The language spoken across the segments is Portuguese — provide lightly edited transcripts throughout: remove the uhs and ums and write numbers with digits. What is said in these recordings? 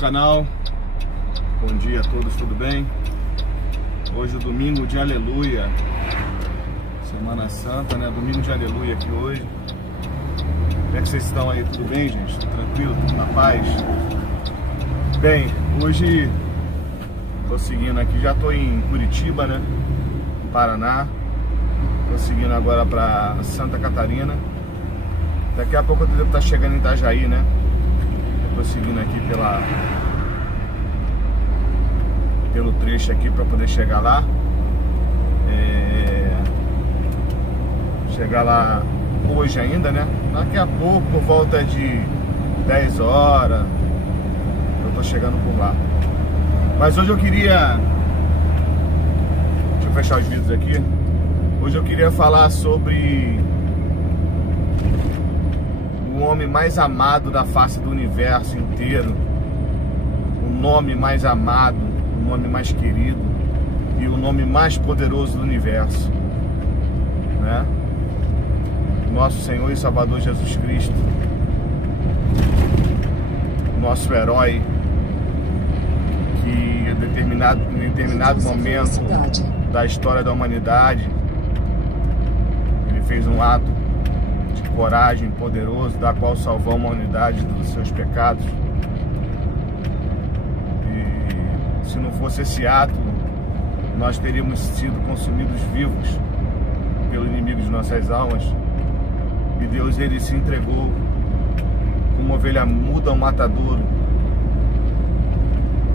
canal. Bom dia a todos, tudo bem? Hoje é o domingo de aleluia, Semana Santa, né? Domingo de aleluia aqui hoje. Como é que vocês estão aí? Tudo bem, gente? Tudo tranquilo? Tudo na paz? Bem, hoje tô seguindo aqui, já tô em Curitiba, né? Paraná. Tô seguindo agora pra Santa Catarina. Daqui a pouco eu devo estar chegando em Itajaí, né? Tô seguindo aqui pelo trecho aqui para poder chegar lá. Chegar lá hoje ainda, né? Daqui a pouco, por volta de 10 horas, eu tô chegando por lá. Mas hoje eu queria... Deixa eu fechar os vídeos aqui. Hoje eu queria falar sobre o homem mais amado da face do universo inteiro, o nome mais amado, o nome mais querido e o nome mais poderoso do universo, né? Nosso Senhor e Salvador Jesus Cristo, nosso herói, que em determinado momento da história da humanidade ele fez um ato de coragem poderoso, da qual salvou a humanidade dos seus pecados. E se não fosse esse ato, nós teríamos sido consumidos vivos pelo inimigo de nossas almas. E Deus, ele se entregou como uma ovelha muda ao matadouro,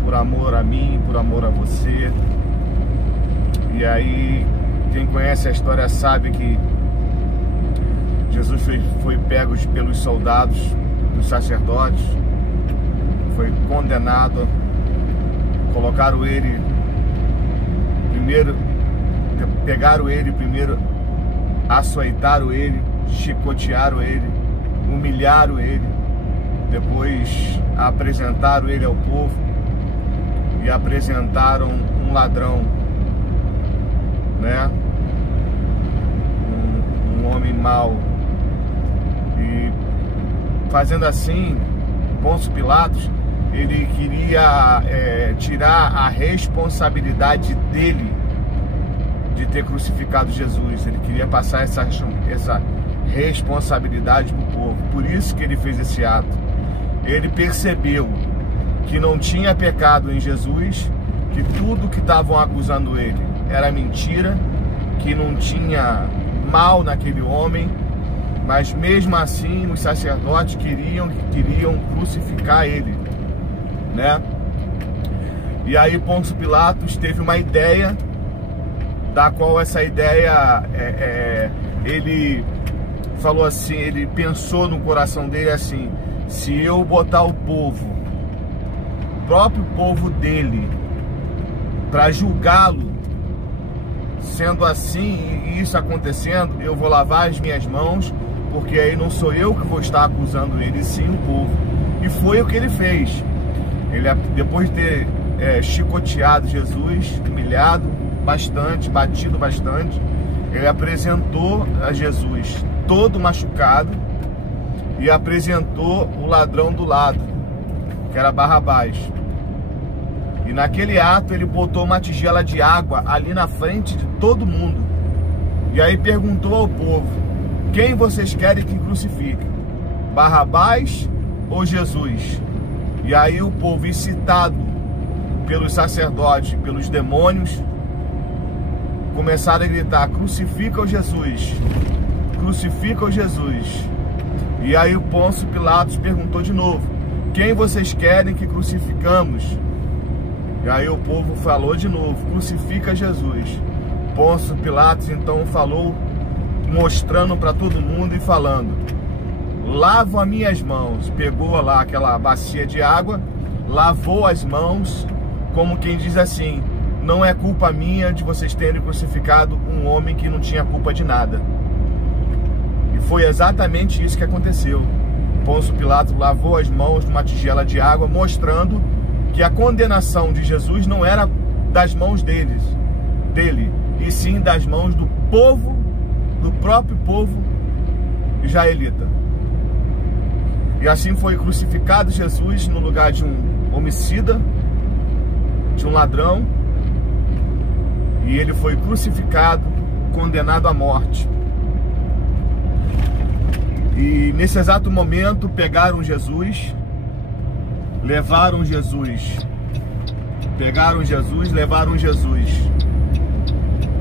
por amor a mim, por amor a você. E aí, quem conhece a história sabe que Jesus foi pego pelos soldados, dos sacerdotes, foi condenado, colocaram ele primeiro, pegaram ele primeiro, açoitaram ele, chicotearam ele, humilharam ele, depois apresentaram ele ao povo e apresentaram um ladrão, né? Um homem mau. E fazendo assim, Pôncio Pilatos, ele queria tirar a responsabilidade dele de ter crucificado Jesus. Ele queria passar essa responsabilidade para o povo. Por isso que ele fez esse ato. Ele percebeu que não tinha pecado em Jesus, que tudo que estavam acusando ele era mentira, que não tinha mal naquele homem, mas mesmo assim os sacerdotes queriam crucificar ele, né? E aí Pôncio Pilatos teve uma ideia, da qual essa ideia ele falou assim, ele pensou no coração dele assim: se eu botar o próprio povo dele, para julgá-lo, sendo assim e isso acontecendo, eu vou lavar as minhas mãos, porque aí não sou eu que vou estar acusando ele, sim o povo. E foi o que ele fez. Ele, depois de ter chicoteado Jesus, humilhado bastante, batido bastante, ele apresentou a Jesus todo machucado e apresentou o ladrão do lado, que era Barrabás. E naquele ato ele botou uma tigela de água ali na frente de todo mundo. E aí perguntou ao povo: quem vocês querem que crucifique? Barrabás ou Jesus? E aí o povo, incitado pelos sacerdotes, pelos demônios, começaram a gritar: crucifica o Jesus, crucifica o Jesus. E aí o Pôncio Pilatos perguntou de novo: quem vocês querem que crucificamos? E aí o povo falou de novo: crucifica Jesus. Pôncio Pilatos então falou, mostrando para todo mundo e falando: lavo as minhas mãos. Pegou lá aquela bacia de água, lavou as mãos, como quem diz assim: não é culpa minha de vocês terem crucificado um homem que não tinha culpa de nada. E foi exatamente isso que aconteceu. Pôncio Pilatos lavou as mãos numa tigela de água, mostrando que a condenação de Jesus não era das mãos dele, e sim das mãos do povo, do próprio povo israelita. E assim foi crucificado Jesus no lugar de um homicida, de um ladrão, e ele foi crucificado, condenado à morte. E nesse exato momento pegaram Jesus, levaram Jesus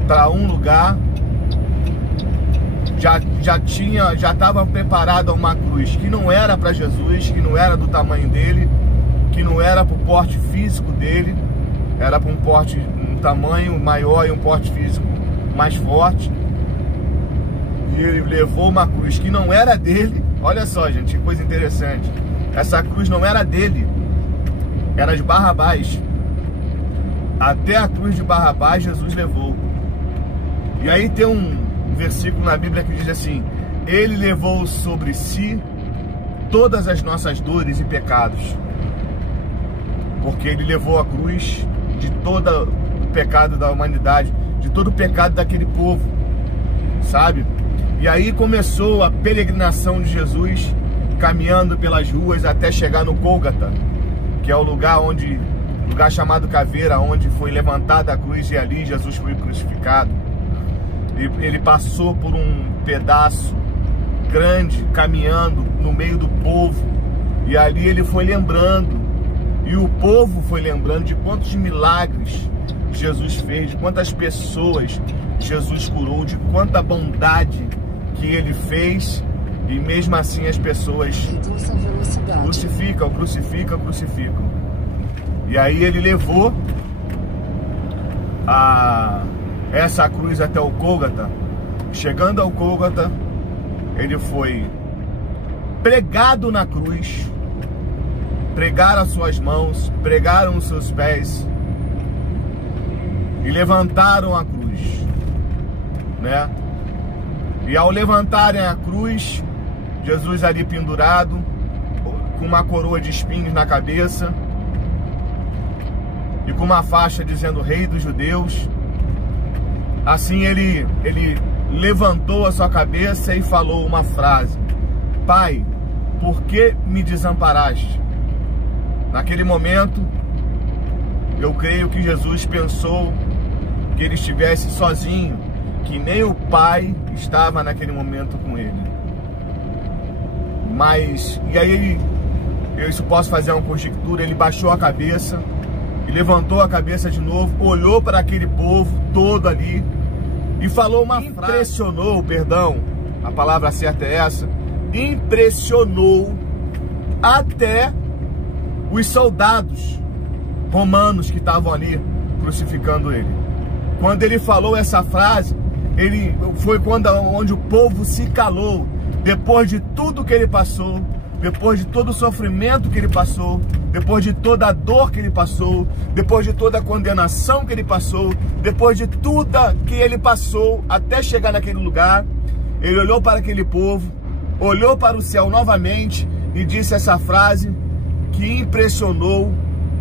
para um lugar. Já estava preparada uma cruz que não era para Jesus, que não era do tamanho dele, que não era para o porte físico dele, era para um tamanho maior e um porte físico mais forte. E ele levou uma cruz que não era dele. Olha só, gente, que coisa interessante. Essa cruz não era dele, era de Barrabás. Até a cruz de Barrabás Jesus levou. E aí tem um versículo na Bíblia que diz assim: ele levou sobre si todas as nossas dores e pecados. Porque ele levou a cruz de todo o pecado da humanidade, de todo o pecado daquele povo, sabe? E aí começou a peregrinação de Jesus, caminhando pelas ruas até chegar no Gólgota, que é o lugar chamado Caveira, onde foi levantada a cruz, e ali Jesus foi crucificado. Ele passou por um pedaço grande, caminhando no meio do povo, e ali ele foi lembrando, e o povo foi lembrando de quantos milagres Jesus fez, de quantas pessoas Jesus curou, de quanta bondade que ele fez, e mesmo assim as pessoas crucificam. E aí ele levou essa cruz até o Gólgota. Chegando ao Gólgota, ele foi pregado na cruz, pregaram as suas mãos, pregaram os seus pés e levantaram a cruz, né? E ao levantarem a cruz, Jesus ali pendurado, com uma coroa de espinhos na cabeça e com uma faixa dizendo Rei dos Judeus. Assim ele levantou a sua cabeça e falou uma frase: Pai, por que me desamparaste? Naquele momento, eu creio que Jesus pensou que ele estivesse sozinho, que nem o Pai estava naquele momento com ele. Mas, e aí, eu isso posso fazer uma conjectura, ele baixou a cabeça, e levantou a cabeça de novo, olhou para aquele povo todo ali, e falou uma frase, impressionou, perdão, a palavra certa é essa, impressionou até os soldados romanos que estavam ali crucificando ele. Quando ele falou essa frase, foi onde o povo se calou, depois de tudo que ele passou, depois de todo o sofrimento que ele passou, depois de toda a dor que ele passou, depois de toda a condenação que ele passou, depois de tudo que ele passou até chegar naquele lugar, ele olhou para aquele povo, olhou para o céu novamente e disse essa frase que impressionou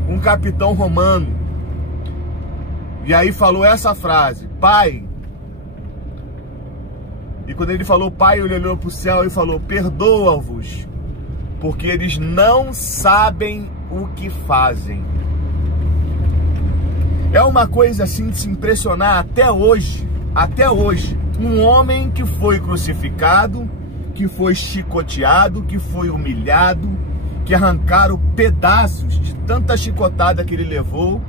um capitão romano. E aí falou essa frase: Pai. E quando ele falou Pai, ele olhou para o céu e falou: perdoa-vos, porque eles não sabem o que fazem. É uma coisa assim de se impressionar até hoje. Até hoje, um homem que foi crucificado, que foi chicoteado, que foi humilhado, que arrancaram pedaços de tanta chicotada que ele levou,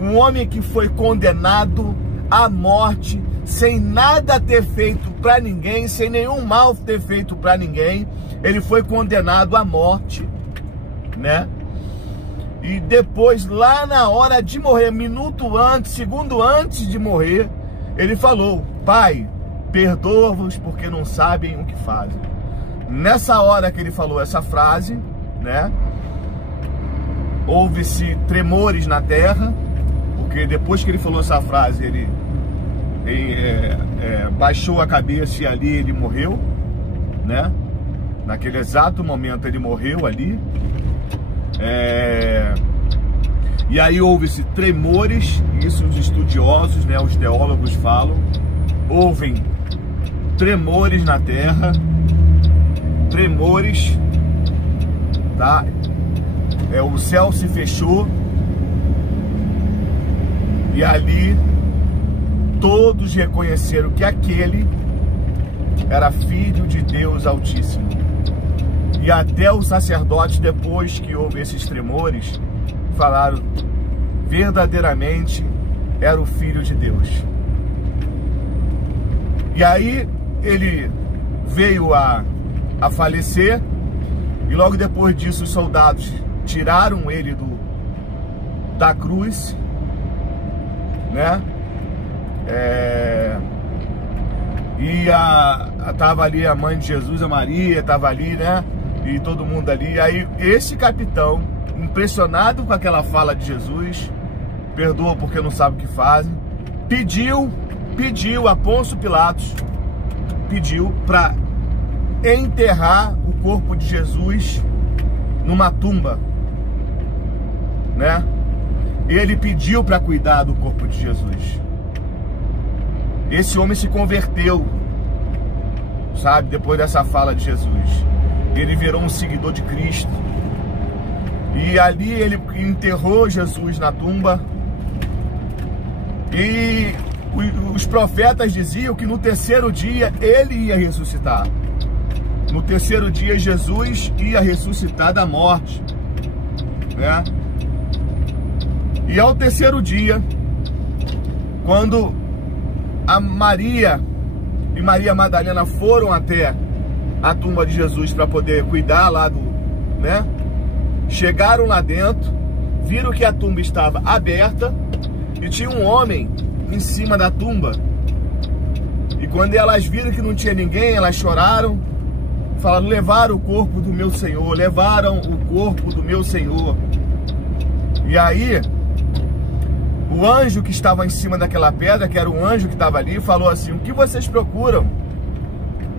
um homem que foi condenado à morte, sem nada ter feito para ninguém, sem nenhum mal ter feito para ninguém, ele foi condenado à morte, né? E depois, lá na hora de morrer, minuto antes, segundo antes de morrer, ele falou: Pai, perdoa-vos porque não sabem o que fazem. Nessa hora que ele falou essa frase, né, houve-se tremores na terra, porque depois que ele falou essa frase, ele baixou a cabeça e ali ele morreu, né? Naquele exato momento ele morreu ali. E aí houve-se tremores, isso os estudiosos, né, os teólogos falam, houve tremores na terra, tremores, tá? o céu se fechou e ali todos reconheceram que aquele era filho de Deus Altíssimo. E até os sacerdotes, depois que houve esses tremores, falaram: verdadeiramente era o Filho de Deus. E aí ele veio a falecer, e logo depois disso os soldados tiraram ele da cruz, né? E tava ali a mãe de Jesus, a Maria, tava ali, né? E todo mundo ali. Aí esse capitão, impressionado com aquela fala de Jesus, perdoa porque não sabe o que fazem, pediu a Pôncio Pilatos, pediu para enterrar o corpo de Jesus numa tumba, né? Ele pediu para cuidar do corpo de Jesus. Esse homem se converteu, sabe, depois dessa fala de Jesus. Ele virou um seguidor de Cristo. E ali ele enterrou Jesus na tumba. E os profetas diziam que no terceiro dia ele ia ressuscitar. No terceiro dia Jesus ia ressuscitar da morte, né? E ao terceiro dia, quando a Maria e Maria Madalena foram até a tumba de Jesus para poder cuidar lá né? Chegaram lá dentro, viram que a tumba estava aberta e tinha um homem em cima da tumba. E quando elas viram que não tinha ninguém, elas choraram, falaram: levaram o corpo do meu Senhor, levaram o corpo do meu Senhor. E aí o anjo que estava em cima daquela pedra, que era o anjo que estava ali, falou assim: o que vocês procuram?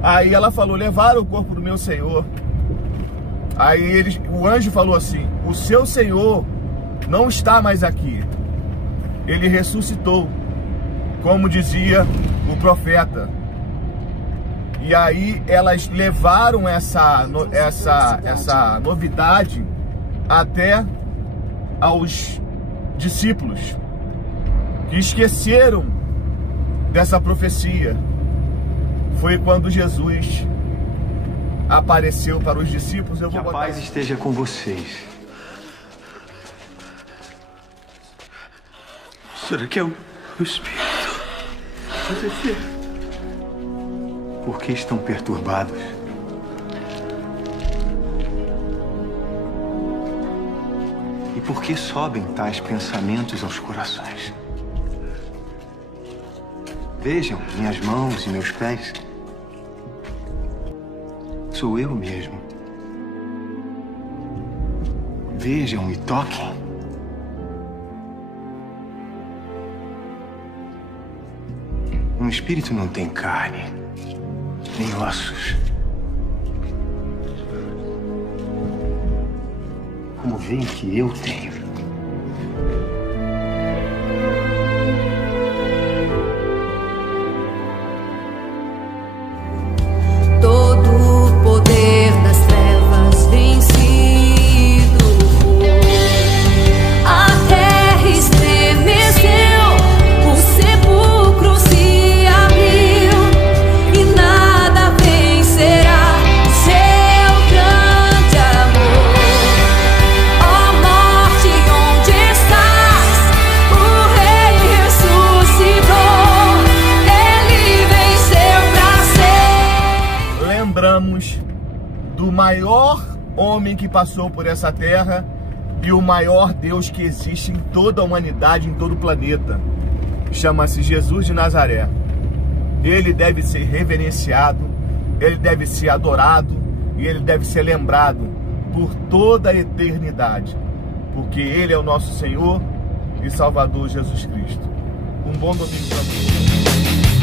Aí ela falou: levaram o corpo do meu Senhor. Aí o anjo falou assim: o seu Senhor não está mais aqui, ele ressuscitou, como dizia o profeta. E aí elas levaram essa novidade até aos discípulos, que esqueceram dessa profecia. Foi quando Jesus apareceu para os discípulos. Eu vou botar... Que a paz esteja com vocês. Será que é o Espírito? Por que estão perturbados? E por que sobem tais pensamentos aos corações? Vejam minhas mãos e meus pés. Sou eu mesmo. Vejam e toquem. Um espírito não tem carne, nem ossos. Como veem que eu tenho. Do maior homem que passou por essa terra e o maior Deus que existe em toda a humanidade, em todo o planeta. Chama-se Jesus de Nazaré. Ele deve ser reverenciado, ele deve ser adorado e ele deve ser lembrado por toda a eternidade, porque ele é o nosso Senhor e Salvador Jesus Cristo. Um bom domingo para todos.